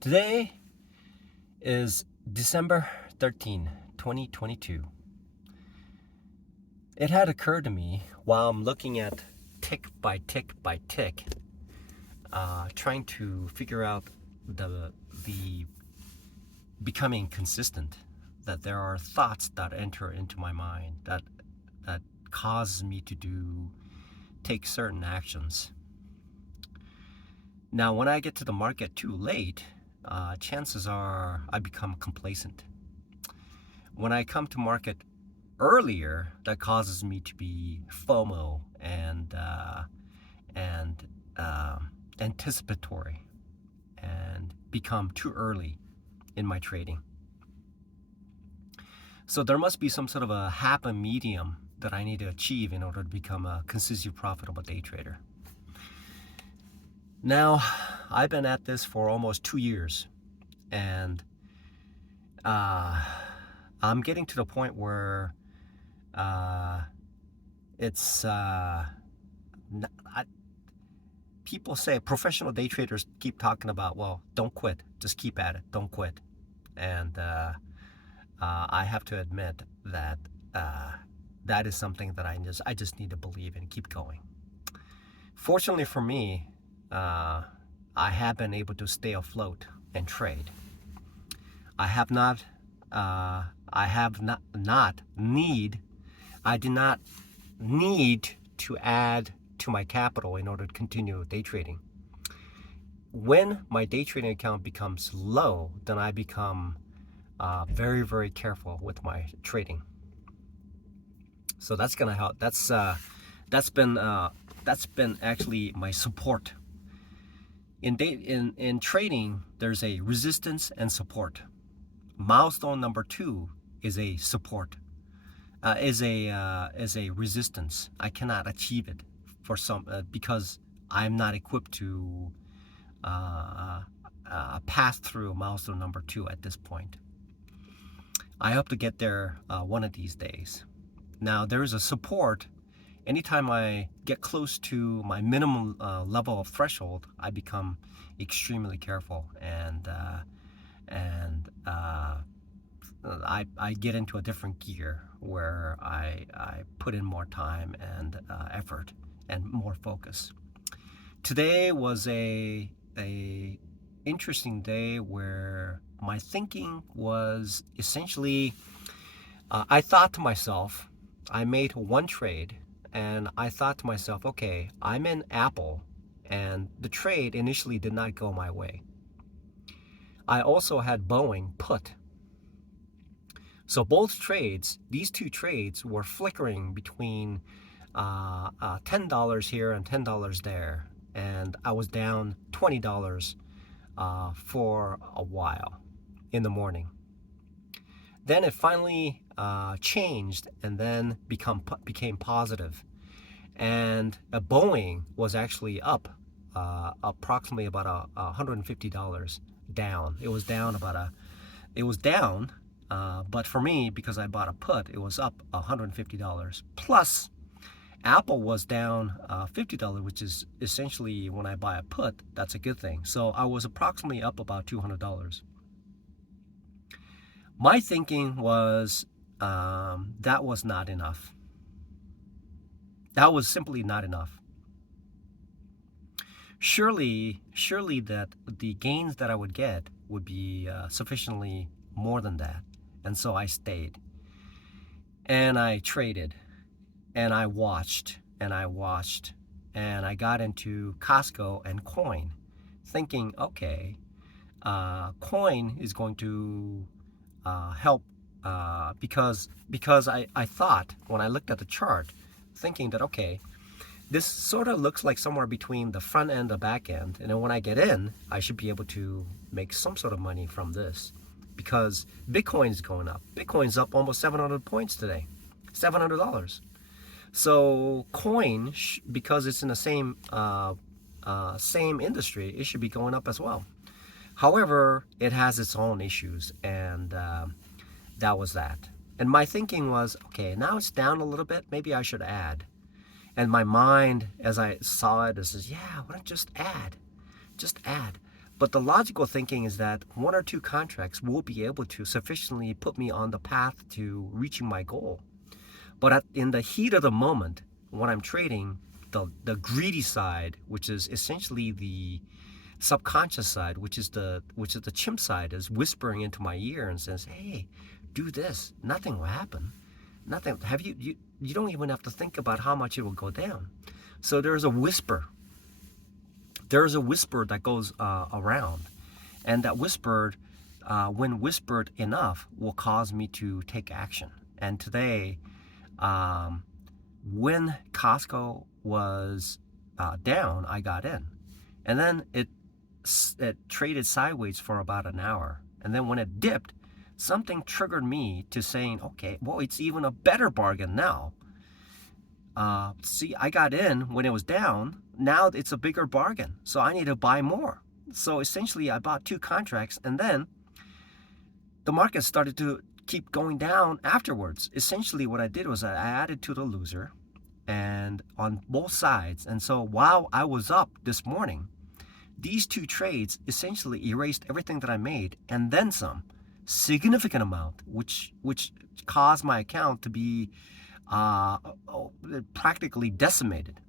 Today is December 13, 2022. It had occurred to me while I'm looking at tick by tick by tick, trying to figure out the becoming consistent, that there are thoughts that enter into my mind that causes me to take certain actions. Now, when I get to the market too late, chances are I become complacent. When I come to market earlier, that causes me to be FOMO and anticipatory and become too early in my trading. So there must be some sort of a happy medium that I need to achieve in order to become a consistent, profitable day trader. Now, I've been at this for almost 2 years, and I'm getting to the point where it's people say, professional day traders keep talking about, well, don't quit, just keep at it, don't quit. And I have to admit that that is something that I just need to believe in, keep going. Fortunately for me, I have been able to stay afloat and trade. I did not need to add to my capital in order to continue day trading. When my day trading account becomes low, then I become very, very careful with my trading. So that's gonna help. That's been actually my support. In trading, there's a resistance and support. Milestone number 2 is a support. Is a resistance. I cannot achieve it for because I'm not equipped to pass through milestone number 2 at this point. I hope to get there one of these days. Now, there is a support. Anytime I get close to my minimum level of threshold, I become extremely careful, and I get into a different gear where I put in more time and effort and more focus. Today was a interesting day where my thinking was essentially, I thought to myself, I made one trade, and I thought to myself, okay, I'm in Apple, and the trade initially did not go my way. I also had Boeing put. So both trades, these two trades, were flickering between $10 here and $10 there, and I was down $20 for a while in the morning. Then it finally changed and then became positive, and Boeing was actually up approximately about $150 down. It was down, but for me, because I bought a put, it was up $150. Plus, Apple was down $50, which is essentially, when I buy a put, that's a good thing. So I was approximately up about $200. My thinking was that was not enough. That was simply not enough. Surely that the gains that I would get would be sufficiently more than that. And so I stayed, and I traded, and I watched, and I got into Costco and Coin, thinking, okay, Coin is going to help, because I thought, when I looked at the chart, thinking that, okay, this sort of looks like somewhere between the front end and the back end, and then when I get in, I should be able to make some sort of money from this, because Bitcoin is going up. Bitcoin's up almost 700 points today, $700. So Coin, because it's in the same industry, it should be going up as well. However, it has its own issues, and that was that. And my thinking was, okay, now it's down a little bit, maybe I should add. And my mind, as I saw it, says, yeah, why don't you just add? Just add. But the logical thinking is that one or two contracts will be able to sufficiently put me on the path to reaching my goal. But in the heat of the moment, when I'm trading, the greedy side, which is essentially the subconscious side, which is the chimp side, is whispering into my ear and says, "Hey, do this. Nothing will happen. Nothing. Have you don't even have to think about how much it will go down." So there's a whisper. There's a whisper that goes around, and that whisper, when whispered enough, will cause me to take action. And today, when Costco was down, I got in, and then it traded sideways for about an hour, and then when it dipped, something triggered me to saying, okay, well, it's even a better bargain now. See, I got in when it was down. Now it's a bigger bargain, so I need to buy more. So essentially, I bought two contracts, and then the market started to keep going down afterwards. Essentially, what I did was I added to the loser, and on both sides. And so while I was up this morning, these two trades essentially erased everything that I made, and then some, significant amount, which caused my account to be practically decimated.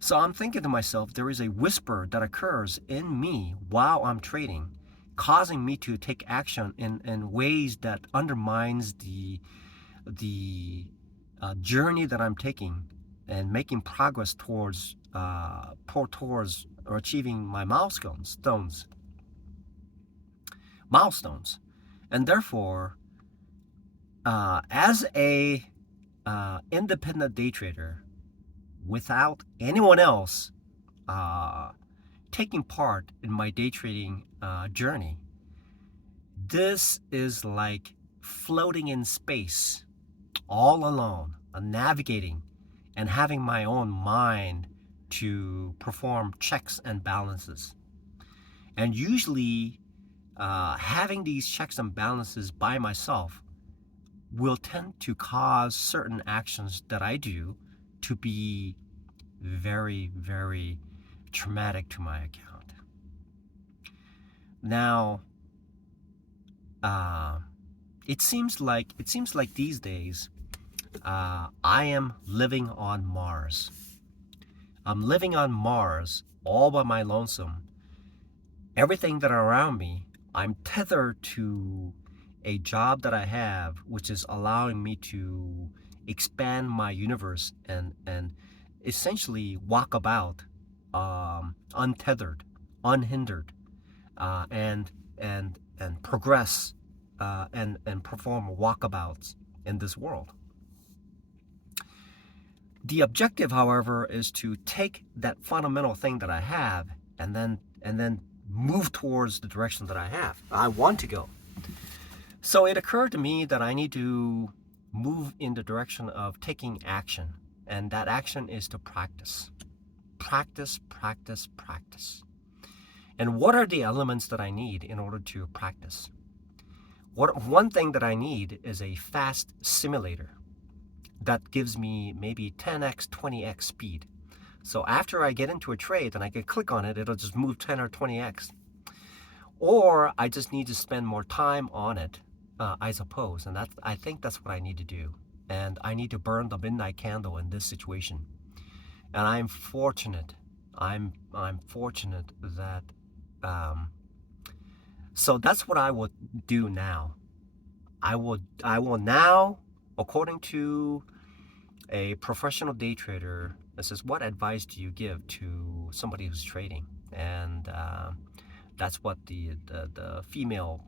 So I'm thinking to myself, there is a whisper that occurs in me while I'm trading, causing me to take action in ways that undermines the journey that I'm taking and making progress towards or achieving my milestones. And therefore, as a independent day trader, without anyone else taking part in my day trading journey, this is like floating in space all alone, navigating and having my own mind to perform checks and balances. And usually having these checks and balances by myself will tend to cause certain actions that I do to be very, very traumatic to my account. Now, it seems like these days I am living on Mars. I'm living on Mars all by my lonesome. Everything that around me, I'm tethered to a job that I have, which is allowing me to expand my universe and essentially walk about untethered, unhindered, and progress and perform walkabouts in this world. The objective, however, is to take that fundamental thing that I have and then move towards the direction that I want to go. So it occurred to me that I need to move in the direction of taking action, and that action is to practice. Practice, practice, practice. And what are the elements that I need in order to practice? One thing that I need is a fast simulator that gives me maybe 10x, 20x speed. So after I get into a trade and I can click on it, it'll just move 10 or 20x. Or I just need to spend more time on it, I suppose. And I think that's what I need to do. And I need to burn the midnight candle in this situation. And I'm fortunate. I'm fortunate that. So that's what I would do now. I will now, according to a professional day trader, that says, what advice do you give to somebody who's trading? And that's what the female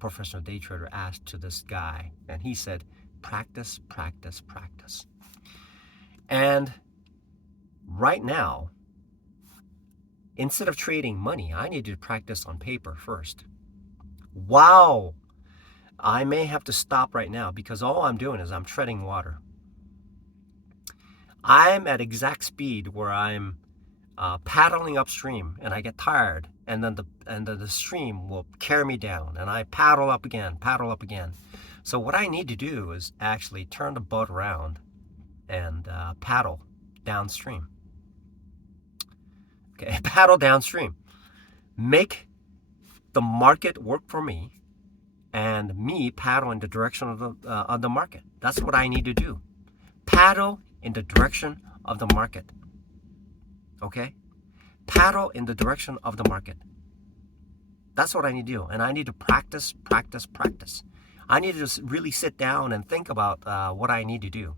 professional day trader asked to this guy. And he said, practice, practice, practice. And right now, instead of trading money, I need to practice on paper first. Wow! I may have to stop right now because all I'm doing is I'm treading water. I'm at exact speed where I'm paddling upstream and I get tired, and then the stream will carry me down and I paddle up again. So what I need to do is actually turn the boat around and paddle downstream. Okay, paddle downstream. Make the market work for me, and me paddle in the direction of the market. That's what I need to do. Paddle in the direction of the market. Okay? Paddle in the direction of the market. That's what I need to do. And I need to practice, practice, practice. I need to just really sit down and think about what I need to do.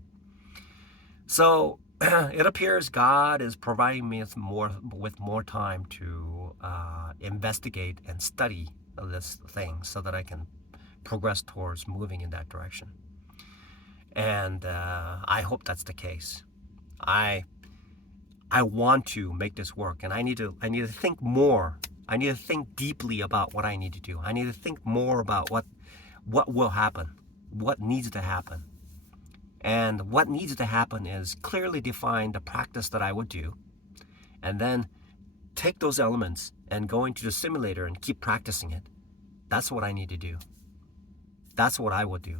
So it appears God is providing me with more time to investigate and study this thing so that I can progress towards moving in that direction. And I hope that's the case. I want to make this work, and I need to think more. I need to think deeply about what I need to do. I need to think more about what will happen, what needs to happen. And what needs to happen is clearly define the practice that I would do, and then take those elements and go into the simulator and keep practicing it. That's what I need to do. That's what I would do.